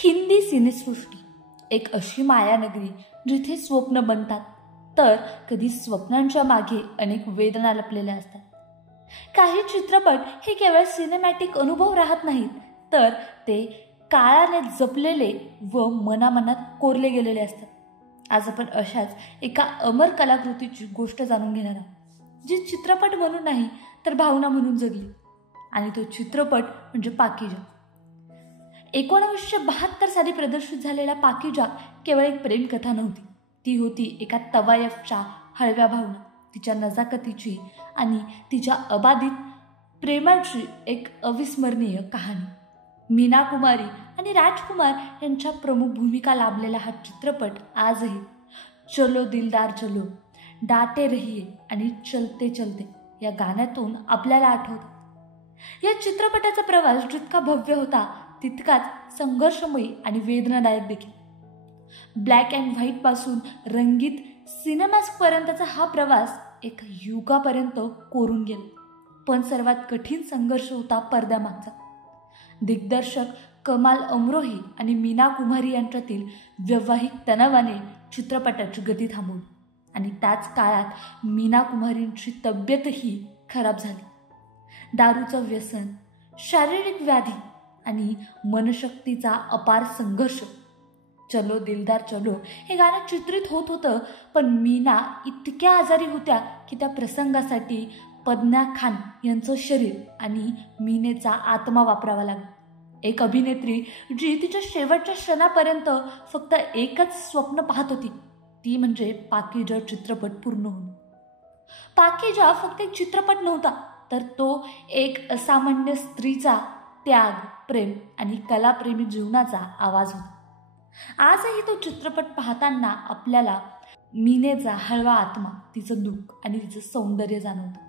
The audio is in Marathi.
हिंदी सिनेसृष्टी एक अशी मायानगरी जिथे स्वप्न बनतात तर कधी स्वप्नांच्या मागे अनेक वेदना लपलेल्या असतात. काही चित्रपट हे केवळ सिनेमॅटिक अनुभव राहत नाहीत, तर ते काळाने जपलेले व मनामनात कोरले गेलेले असतात. आज आपण अशाच एका अमर कलाकृतीची गोष्ट जाणून घेणार आहोत, जी चित्रपट म्हणून नाही तर भावना म्हणून जगली. आणि तो चित्रपट म्हणजे पाकीजा. 1972 साली प्रदर्शित झालेला पाकीजा केवळ एक प्रेमकथा नव्हती. ती होती एका तवायफच्या हळव्या भावना, तिच्या नजाकतीची आणि तिच्या अबाधित प्रेमाची एक अविस्मरणीय कहाणी. मीना कुमारी आणि राजकुमार यांच्या प्रमुख भूमिका लाभलेला हा चित्रपट आजही चलो दिलदार चलो, डाटे रहिये आणि चलते चलते या गाण्यातून आपल्याला आठवतं. या चित्रपटाचा प्रवास जितका भव्य होता तितकाच संघर्षमयी आणि वेदनादायक देखील. ब्लॅक अँड व्हाईट पासून रंगीत सिनेमापर्यंतचा हा प्रवास एका युगापर्यंत कोरून गेला. पण सर्वात कठीण संघर्ष होता पडद्यामागचा. दिग्दर्शक कमाल अमरोही आणि मीना कुमारी यांच्यातील वैवाहिक तणावाने चित्रपटाची गती थांबवली आणि त्याच काळात मीना कुमारींची तब्येतही खराब झाली. दारूचं व्यसन, शारीरिक व्याधी आणि मनशक्तीचा अपार संघर्ष. चलो दिलदार चलो हे गाणं चित्रित होत होतं, पण मीना इतक्या आजारी होत्या की त्या प्रसंगासाठी पद्मा खान यांचं शरीर आणि मीनेचा आत्मा वापरावा लागला. एक अभिनेत्री जी तिच्या शेवटच्या क्षणापर्यंत फक्त एकच स्वप्न पाहत होती, ती म्हणजे पाकीजा चित्रपट पूर्ण होणं. पाकीजा फक्त एक चित्रपट नव्हता, तर तो एक असामान्य स्त्रीचा त्याग, प्रेम आणि कलाप्रेमी जीवनाचा आवाज होता. आजही तो चित्रपट पाहताना आपल्याला मीनेचा हळवा आत्मा, तिचं दुःख आणि तिचं सौंदर्य जाणवतं.